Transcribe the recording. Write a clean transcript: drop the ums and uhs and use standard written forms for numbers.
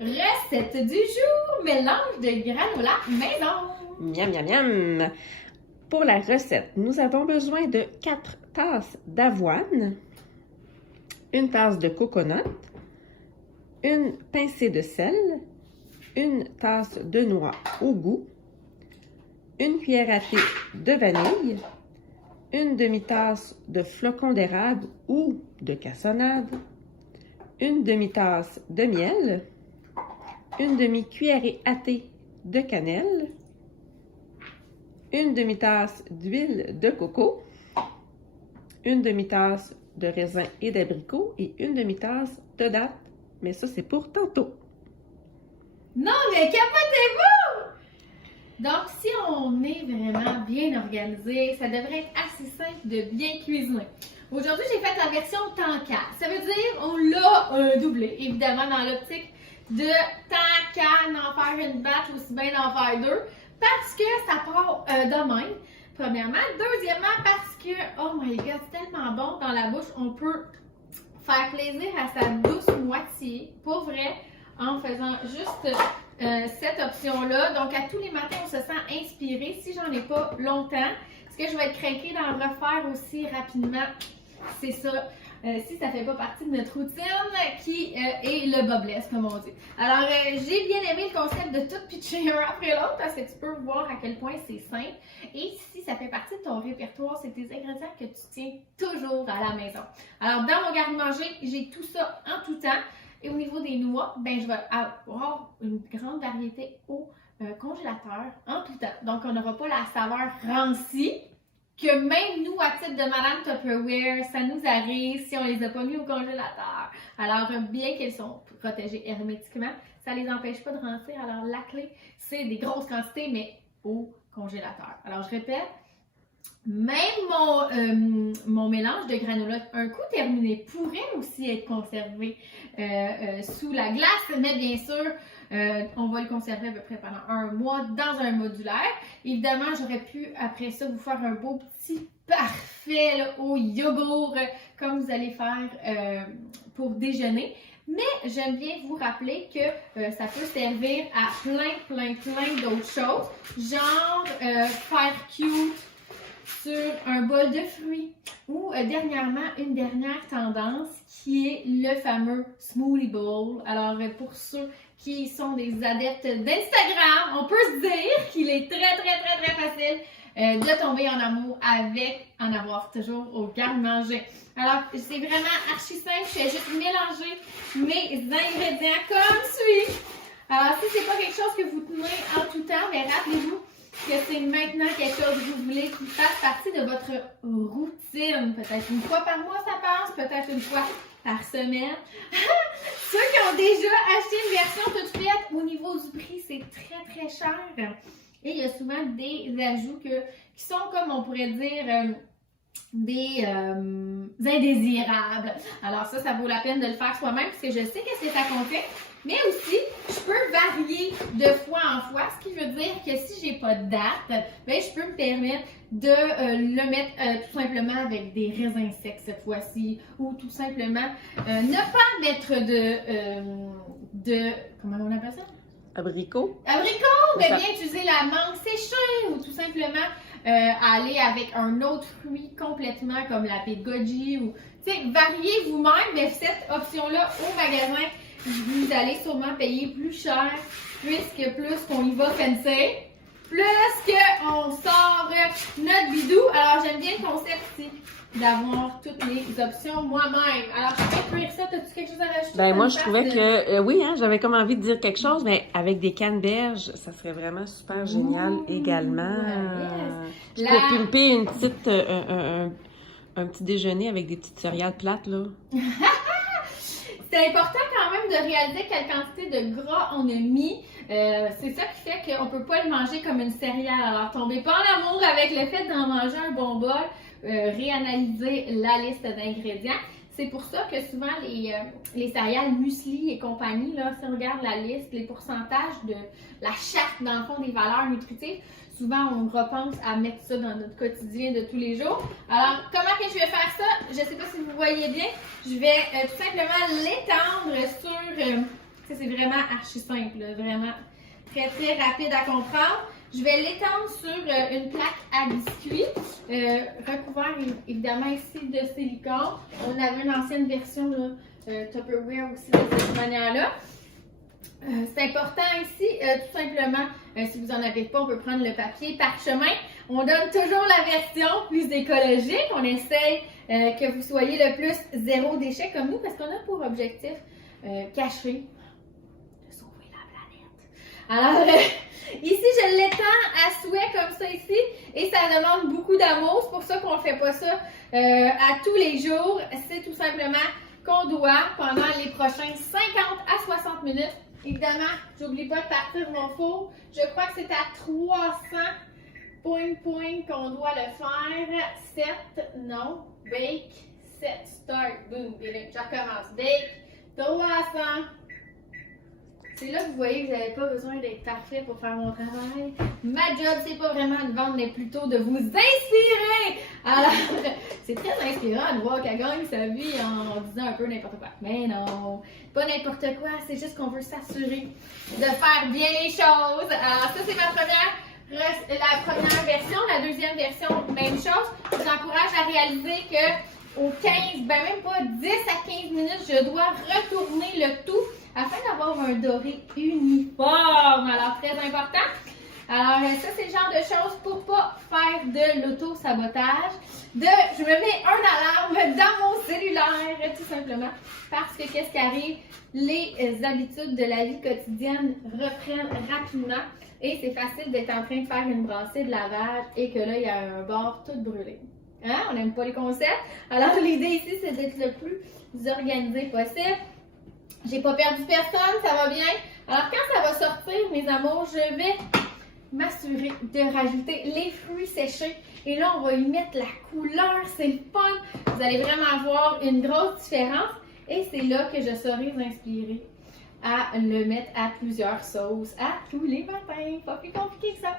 Recette du jour, mélange de granola maison. Miam, miam, miam! Pour la recette, nous avons besoin de 4 tasses d'avoine, une tasse de coconut, une pincée de sel, une tasse de noix au goût, une cuillère à thé de vanille, une demi-tasse de flocons d'érable ou de cassonade, une demi-tasse de miel, une demi-cuillerée à thé de cannelle, une demi-tasse d'huile de coco, une demi-tasse de raisin et d'abricot et une demi-tasse de dattes. Mais ça, c'est pour tantôt. Non, mais capotez-vous! Donc, si on est vraiment bien organisé, ça devrait être assez simple de bien cuisiner. Aujourd'hui, j'ai fait la version tant qu'à. Ça veut dire on l'a doublé, évidemment, dans l'optique de tant qu'à en faire une batch, aussi bien d'en faire deux, parce que ça part de même, premièrement. Deuxièmement, parce que, oh my god, c'est tellement bon dans la bouche, on peut faire plaisir à sa douce moitié, pour vrai, en faisant juste cette option-là. Donc, à tous les matins, on se sent inspiré. Si j'en ai pas longtemps, est-ce que je vais être craquée d'en refaire aussi rapidement? C'est ça. Si ça fait pas partie de notre routine, qui est le bobless, comme on dit. Alors, j'ai bien aimé le concept de tout pitcher un après l'autre, parce que tu peux voir à quel point c'est simple. Et si ça fait partie de ton répertoire, c'est tes ingrédients que tu tiens toujours à la maison. Alors, dans mon garde-manger, j'ai tout ça en tout temps. Et au niveau des noix, ben, je vais avoir une grande variété au congélateur en tout temps. Donc, on n'aura pas la saveur rancée que même nous, à titre de Madame Tupperware, ça nous arrive si on les a pas mis au congélateur. Alors, bien qu'elles sont protégées hermétiquement, ça les empêche pas de rancir. Alors, la clé, c'est des grosses quantités, mais au congélateur. Alors, je répète, même mon mélange de granola, un coup terminé, pourrait aussi être conservé sous la glace, mais bien sûr, on va le conserver à peu près pendant un mois dans un modulaire. Évidemment, j'aurais pu, après ça, vous faire un beau petit parfait là, au yogourt, comme vous allez faire pour déjeuner. Mais j'aime bien vous rappeler que ça peut servir à plein d'autres choses, genre faire cute sur un bol de fruits ou dernièrement, une dernière tendance qui est le fameux smoothie bowl. Alors pour ceux qui sont des adeptes d'Instagram, on peut se dire qu'il est très facile de tomber en amour avec en avoir toujours au garde-manger. Alors c'est vraiment archi simple, je fais juste mélanger mes ingrédients comme suit. Alors si c'est pas quelque chose que vous tenez en tout temps, mais rappelez-vous que c'est maintenant quelque chose que vous voulez qui fasse partie de votre routine. Peut-être une fois par mois, ça passe, peut-être une fois par semaine. Ceux qui ont déjà acheté une version toute faite, au niveau du prix, c'est très cher. Et il y a souvent des ajouts qui sont, comme on pourrait dire, des indésirables. Alors ça vaut la peine de le faire soi-même, parce que je sais que c'est à compter. Mais aussi, je peux varier de fois en fois, ce qui veut dire que si j'ai pas de date, ben, je peux me permettre de le mettre tout simplement avec des raisins secs cette fois-ci, ou tout simplement ne pas mettre de comment on appelle ça? Abricot. Abricot! Mais bien utiliser la mangue séchée, ou tout simplement aller avec un autre fruit complètement comme la baie de goji, ou tu sais, variez vous-même, mais cette option-là au magasin, vous allez sûrement payer plus cher, puisque plus qu'on y va fancy, plus qu'on sort notre bidou. Alors, j'aime bien le concept ici d'avoir toutes les options moi-même. Alors, je vais cuire ça. As-tu quelque chose à rajouter? Ben moi, je trouvais que, oui, hein, j'avais comme envie de dire quelque chose, mais avec des canneberges, ça serait vraiment super génial également. Yes. Pour pimper une petite, un petit déjeuner avec des petites céréales plates, là. C'est important quand même de réaliser quelle quantité de gras on a mis. C'est ça qui fait qu'on ne peut pas le manger comme une céréale. Alors, tombez pas en amour avec le fait d'en manger un bon bol. Réanalyser la liste d'ingrédients. C'est pour ça que souvent les céréales muesli et compagnie, là, si on regarde la liste, les pourcentages de la charte, dans le fond, des valeurs nutritives, souvent on repense à mettre ça dans notre quotidien de tous les jours. Alors, comment que je vais faire ça? Je ne sais pas si vous voyez bien. Je vais tout simplement l'étendre sur Ça, c'est vraiment archi simple, là, vraiment très très rapide à comprendre. Je vais l'étendre sur une plaque à biscuits, recouvert évidemment ici de silicone. On avait une ancienne version là, Tupperware aussi de cette manière-là. C'est important ici, tout simplement, si vous n'en avez pas, on peut prendre le papier parchemin. On donne toujours la version plus écologique. On essaye que vous soyez le plus zéro déchet comme nous parce qu'on a pour objectif caché de sauver la planète. Alors, ici, je l'étends à souhait comme ça ici et ça demande beaucoup d'amour. C'est pour ça qu'on ne fait pas ça à tous les jours. C'est tout simplement qu'on doit, pendant les prochains 50 à 60 minutes, évidemment, j'oublie pas de partir mon four. Je crois que c'est à 300 point qu'on doit le faire. 7, non, bake, 7, start, boom, je recommence. Bake, 300. C'est là que vous voyez que vous n'avez pas besoin d'être parfait pour faire mon travail. Ma job, c'est pas vraiment de vendre, mais plutôt de vous inspirer. Alors, c'est très inspirant de voir qu'elle gagne sa vie en disant un peu n'importe quoi. Mais non, pas n'importe quoi, c'est juste qu'on veut s'assurer de faire bien les choses. Alors, ça, c'est la première version. La deuxième version, même chose. Je vous encourage à réaliser que aux 15, ben même pas 10 à 15 minutes, je dois retourner le tout afin d'avoir un doré uniforme. Alors, très important. Alors, ça, c'est le genre de choses pour pas faire de l'auto-sabotage. Je me mets un alarme dans mon cellulaire, tout simplement, parce que qu'est-ce qui arrive? Les habitudes de la vie quotidienne reprennent rapidement et c'est facile d'être en train de faire une brassée de lavage et que là, il y a un bord tout brûlé. Hein? On n'aime pas les concepts. Alors, l'idée ici, c'est d'être le plus organisé possible. J'ai pas perdu personne, ça va bien. Alors, quand ça va sortir, mes amours, je vais m'assurer de rajouter les fruits séchés. Et là, on va y mettre la couleur, c'est le fun. Vous allez vraiment voir une grosse différence. Et c'est là que je serai inspirée à le mettre à plusieurs sauces à tous les matins. Pas plus compliqué que ça.